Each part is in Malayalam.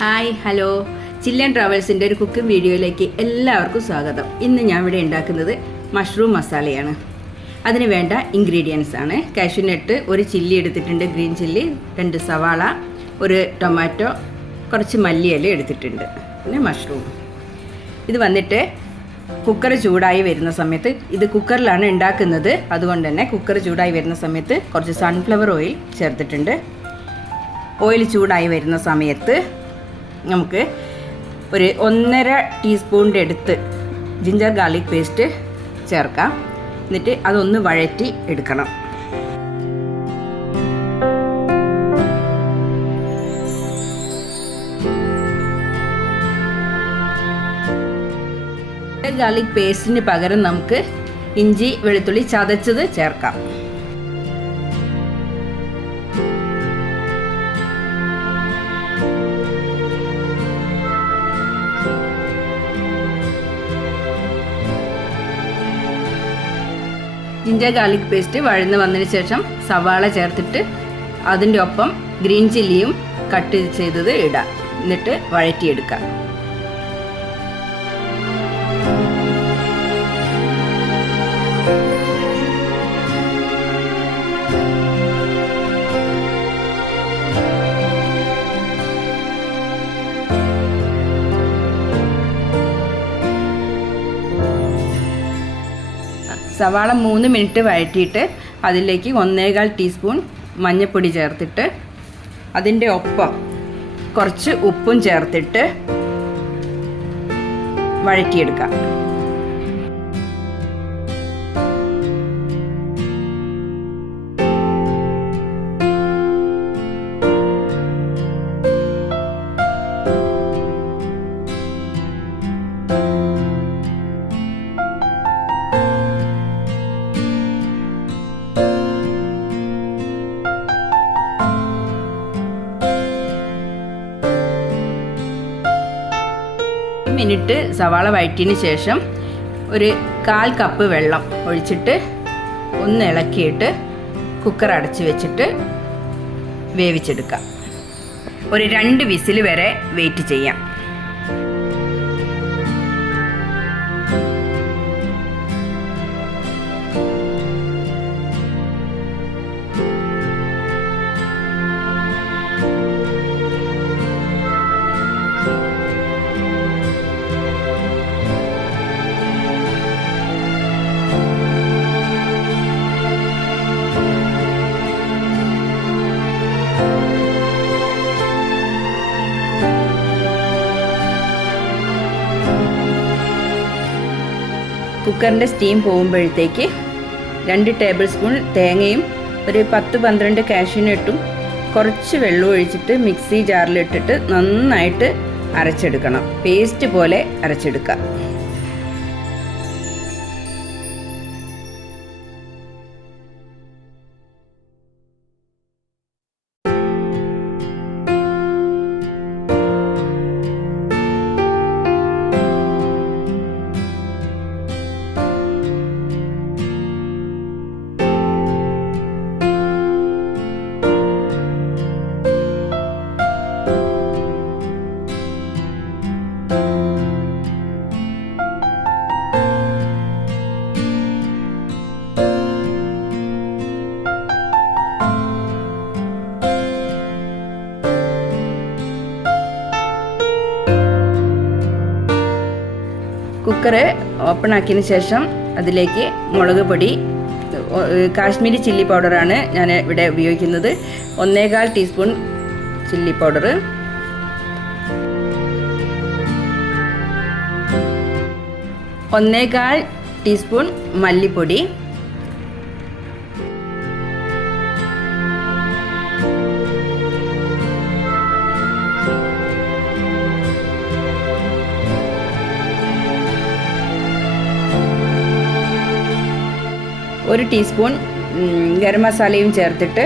ഹായ് ഹലോ ചില്ലൻ ട്രാവൽസിൻ്റെ ഒരു കുക്കിംഗ് വീഡിയോയിലേക്ക് എല്ലാവർക്കും സ്വാഗതം. ഇന്ന് ഞാൻ ഇവിടെ ഉണ്ടാക്കുന്നത് മഷ്റൂം മസാലയാണ്. അതിന് വേണ്ട ഇൻഗ്രീഡിയൻസ് ആണ് കാഷ്യൂനട്ട്, ഒരു ചില്ലി എടുത്തിട്ടുണ്ട്, ഗ്രീൻ ചില്ലി, 2 സവാള, ഒരു ടൊമാറ്റോ, കുറച്ച് മല്ലിയില എടുത്തിട്ടുണ്ട്, പിന്നെ മഷ്റൂം. ഇത് വന്നിട്ട് കുക്കർ ചൂടായി വരുന്ന സമയത്ത്, ഇത് കുക്കറിലാണ് ഉണ്ടാക്കുന്നത്, അതുകൊണ്ട് തന്നെ കുക്കർ ചൂടായി വരുന്ന സമയത്ത് കുറച്ച് സൺഫ്ലവർ ഓയിൽ ചേർത്തിട്ടുണ്ട്. ഓയിൽ ചൂടായി വരുന്ന സമയത്ത് നമുക്ക് ഒരു 1.5 ടീസ്പൂണിൻ്റെ അടുത്ത് ജിഞ്ചർ ഗാർലിക് പേസ്റ്റ് ചേർക്കാം. എന്നിട്ട് അതൊന്ന് വഴറ്റി എടുക്കണം. ഗാർലിക് പേസ്റ്റിന് പകരം നമുക്ക് ഇഞ്ചി വെളുത്തുള്ളി ചതച്ചത് ചേർക്കാം. ജിഞ്ചർ ഗാർലിക് പേസ്റ്റ് വഴന്ന് വന്നതിന് ശേഷം സവാള ചേർത്തിട്ട് അതിൻ്റെ ഒപ്പം ഗ്രീൻ ചില്ലിയും കട്ട് ചെയ്തത് ഇടാം. എന്നിട്ട് വഴറ്റിയെടുക്കാം. സവാള 3 മിനിറ്റ് വഴറ്റിയിട്ട് അതിലേക്ക് 1.25 ടീസ്പൂൺ മഞ്ഞൾപ്പൊടി ചേർത്തിട്ട് അതിൻ്റെ ഒപ്പം കുറച്ച് ഉപ്പും ചേർത്തിട്ട് വഴറ്റിയെടുക്കാം. മിനിറ്റ് സവാള വഴറ്റിയതിന് ശേഷം ഒരു 1/4 കപ്പ് വെള്ളം ഒഴിച്ചിട്ട് ഒന്ന് ഇളക്കിയിട്ട് കുക്കർ അടച്ച് വെച്ചിട്ട് വേവിച്ചെടുക്കാം. ഒരു 2 വിസിൽ വരെ വെയിറ്റ് ചെയ്യാം. കുക്കറിൻ്റെ സ്റ്റീം പോകുമ്പോഴത്തേക്ക് 2 ടേബിൾ സ്പൂൺ തേങ്ങയും ഒരു 10-12 കാഷ്യൂനട്ടും കുറച്ച് വെള്ളം ഒഴിച്ചിട്ട് മിക്സി ജാറിലിട്ടിട്ട് നന്നായിട്ട് അരച്ചെടുക്കണം. പേസ്റ്റ് പോലെ അരച്ചെടുക്കുക. കുക്കർ ഓപ്പൺ ആക്കിയതിന് ശേഷം അതിലേക്ക് മുളക് പൊടി, കാശ്മീരി ചില്ലി പൗഡറാണ് ഞാൻ ഇവിടെ ഉപയോഗിക്കുന്നത്, 1.25 ടീസ്പൂൺ ചില്ലി പൗഡർ, ഒന്നേകാൽ ടീസ്പൂൺ മല്ലിപ്പൊടി, ഒരു ടീസ്പൂൺ ഗരം മസാലയും ചേർത്തിട്ട്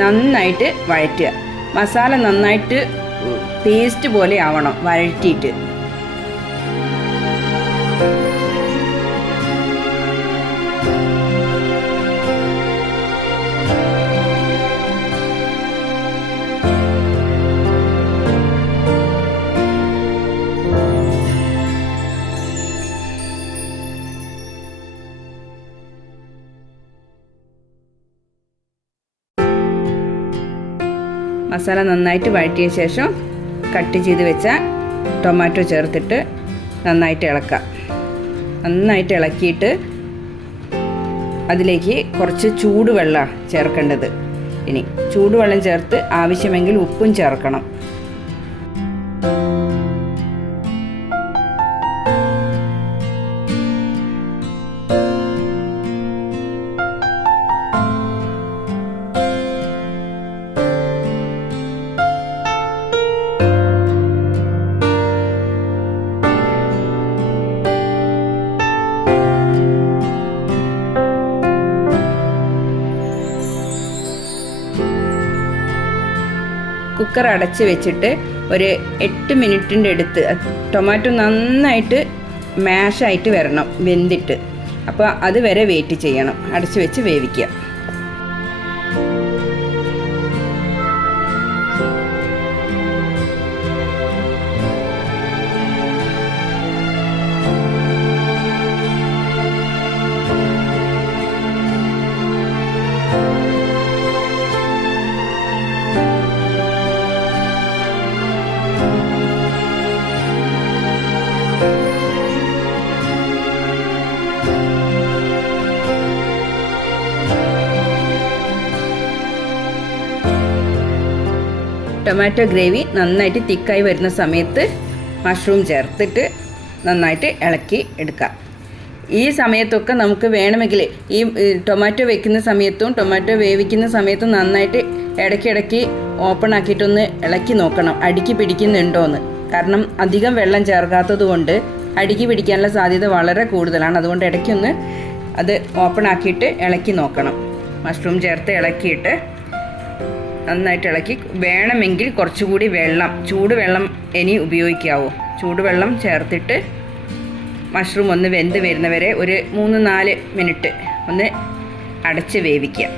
നന്നായിട്ട് വഴറ്റുക. മസാല നന്നായിട്ട് പേസ്റ്റ് പോലെ ആവണം വഴറ്റിയിട്ട്. മസാല നന്നായിട്ട് വഴറ്റിയ ശേഷം കട്ട് ചെയ്ത് വെച്ച ടൊമാറ്റോ ചേർത്തിട്ട് നന്നായിട്ട് ഇളക്കാം. നന്നായിട്ട് ഇളക്കിയിട്ട് അതിലേക്ക് കുറച്ച് ചൂടുവെള്ളം ചേർക്കേണ്ടത്. ഇനി ചൂടുവെള്ളം ചേർത്ത് ആവശ്യമെങ്കിൽ ഉപ്പും ചേർക്കണം. കുക്കർ അടച്ച് വെച്ചിട്ട് ഒരു 8 മിനിറ്റിൻ്റെ അടുത്ത് ടൊമാറ്റോ നന്നായിട്ട് മാഷായിട്ട് വരണം, വെന്തിട്ട്. അപ്പോൾ അതുവരെ വെയിറ്റ് ചെയ്യണം, അടച്ച് വെച്ച് വേവിക്കുക. ടൊമാറ്റോ ഗ്രേവി നന്നായിട്ട് തിക്കായി വരുന്ന സമയത്ത് മഷ്റൂം ചേർത്തിട്ട് നന്നായിട്ട് ഇളക്കി എടുക്കാം. ഈ സമയത്തൊക്കെ നമുക്ക് വേണമെങ്കിൽ ഈ ടൊമാറ്റോ വെക്കുന്ന സമയത്തും ടൊമാറ്റോ വേവിക്കുന്ന സമയത്തും നന്നായിട്ട് ഇടയ്ക്കിടയ്ക്ക് ഓപ്പൺ ആക്കിയിട്ടൊന്ന് ഇളക്കി നോക്കണം അടിക്ക് പിടിക്കുന്നുണ്ടോയെന്ന്. കാരണം അധികം വെള്ളം ചേർക്കാത്തത് കൊണ്ട് അടിക്ക് പിടിക്കാനുള്ള സാധ്യത വളരെ കൂടുതലാണ്. അതുകൊണ്ട് ഇടയ്ക്കൊന്ന് അത് ഓപ്പൺ ആക്കിയിട്ട് ഇളക്കി നോക്കണം. മഷ്റൂം ചേർത്ത് ഇളക്കിയിട്ട് നന്നായിട്ട് ഇളക്കി വേണമെങ്കിൽ കുറച്ചുകൂടി വെള്ളം, ചൂടുവെള്ളം ഇനി ഉപയോഗിക്കാവൂ. ചൂടുവെള്ളം ചേർത്തിട്ട് മഷ്റൂം ഒന്ന് വെന്ത് വരുന്നവരെ ഒരു 3-4 മിനിറ്റ് ഒന്ന് അടച്ച് വേവിക്കുക.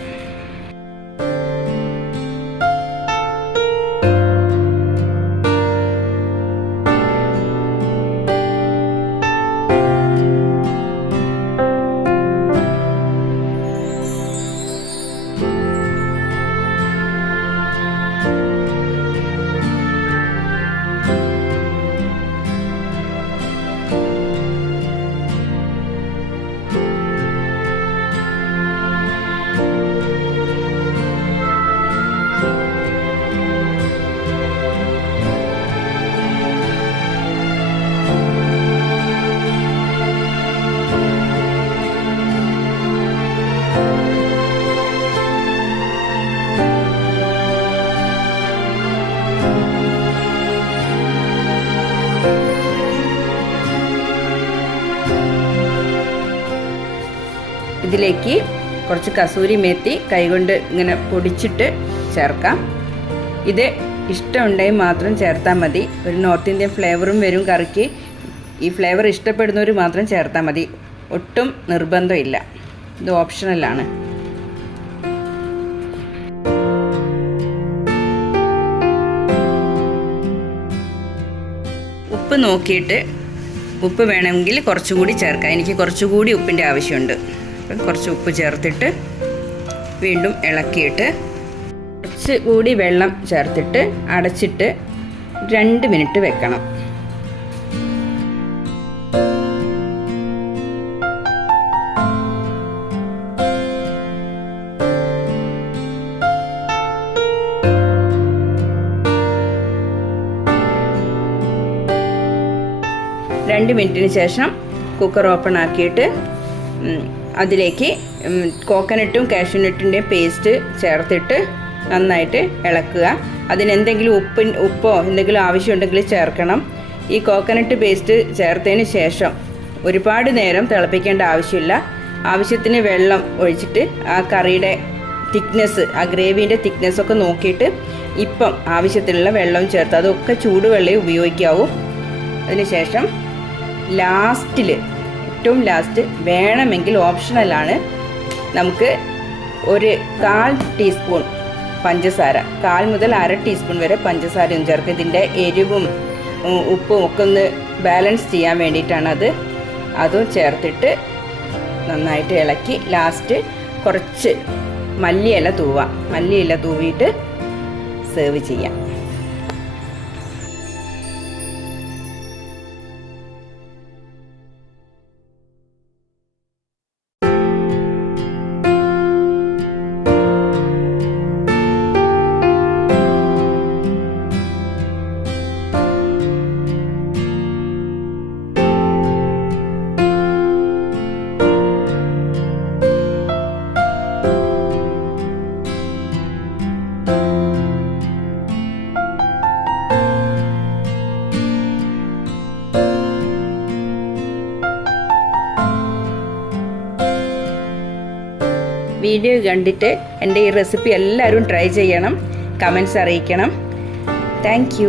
ഇതിലേക്ക് കുറച്ച് കസൂരി മേത്തി കൈകൊണ്ട് ഇങ്ങനെ പൊടിച്ചിട്ട് ചേർക്കാം. ഇത് ഇഷ്ടമുണ്ടെങ്കിൽ മാത്രം ചേർത്താൽ മതി. ഒരു നോർത്ത് ഇന്ത്യൻ ഫ്ലേവറും വരും കറിക്ക്. ഈ ഫ്ലേവർ ഇഷ്ടപ്പെടുന്നവർ മാത്രം ചേർത്താൽ മതി, ഒട്ടും നിർബന്ധമില്ല. ഇത് ഓപ്ഷണലാണ്. ഉപ്പ് നോക്കിയിട്ട് ഉപ്പ് വേണമെങ്കിൽ കുറച്ചുകൂടി ചേർക്കാം. എനിക്ക് കുറച്ചുകൂടി ഉപ്പിൻ്റെ ആവശ്യമുണ്ട്. കുറച്ച് ഉപ്പ് ചേർത്തിട്ട് വീണ്ടും ഇളക്കിയിട്ട് കുറച്ച് കൂടി വെള്ളം ചേർത്തിട്ട് അടച്ചിട്ട് 2 മിനിറ്റ് വെക്കണം. രണ്ട് മിനിറ്റിന് ശേഷം കുക്കർ ഓപ്പൺ ആക്കിയിട്ട് അതിലേക്ക് കോക്കനട്ടും കാഷ്യൂനട്ടിൻ്റെയും പേസ്റ്റ് ചേർത്തിട്ട് നന്നായിട്ട് ഇളക്കുക. അതിനെന്തെങ്കിലും ഉപ്പോ എന്തെങ്കിലും ആവശ്യമുണ്ടെങ്കിൽ ചേർക്കണം. ഈ കോക്കനട്ട് പേസ്റ്റ് ചേർത്തതിന് ശേഷം ഒരുപാട് നേരം തിളപ്പിക്കേണ്ട ആവശ്യമില്ല. ആവശ്യത്തിന് വെള്ളം ഒഴിച്ചിട്ട് ആ കറിയുടെ തിക്നെസ്, ആ ഗ്രേവീൻ്റെ തിക്നെസ്സൊക്കെ നോക്കിയിട്ട് ഇപ്പം ആവശ്യത്തിനുള്ള വെള്ളം ചേർത്ത്, അതൊക്കെ ചൂടുവെള്ളമേ ഉപയോഗിക്കാവൂ. അതിനുശേഷം ഏറ്റവും ലാസ്റ്റ് വേണമെങ്കിൽ ഓപ്ഷണലാണ്, നമുക്ക് ഒരു 1/4 ടീസ്പൂൺ പഞ്ചസാര, 1/4 മുതൽ 1/2 ടീസ്പൂൺ വരെ പഞ്ചസാരയും ചേർക്കുക. ഇതിൻ്റെ എരിവും ഉപ്പും ഒക്കെ ഒന്ന് ബാലൻസ് ചെയ്യാൻ വേണ്ടിയിട്ടാണ് അതും ചേർത്തിട്ട് നന്നായിട്ട് ഇളക്കി ലാസ്റ്റ് കുറച്ച് മല്ലിയില തൂവിയിട്ട് സെർവ് ചെയ്യാം. വീഡിയോ കണ്ടിട്ട് എൻ്റെ ഈ റെസിപ്പി എല്ലാവരും ട്രൈ ചെയ്യണം, കമൻറ്റ്സ് അറിയിക്കണം. Thank you.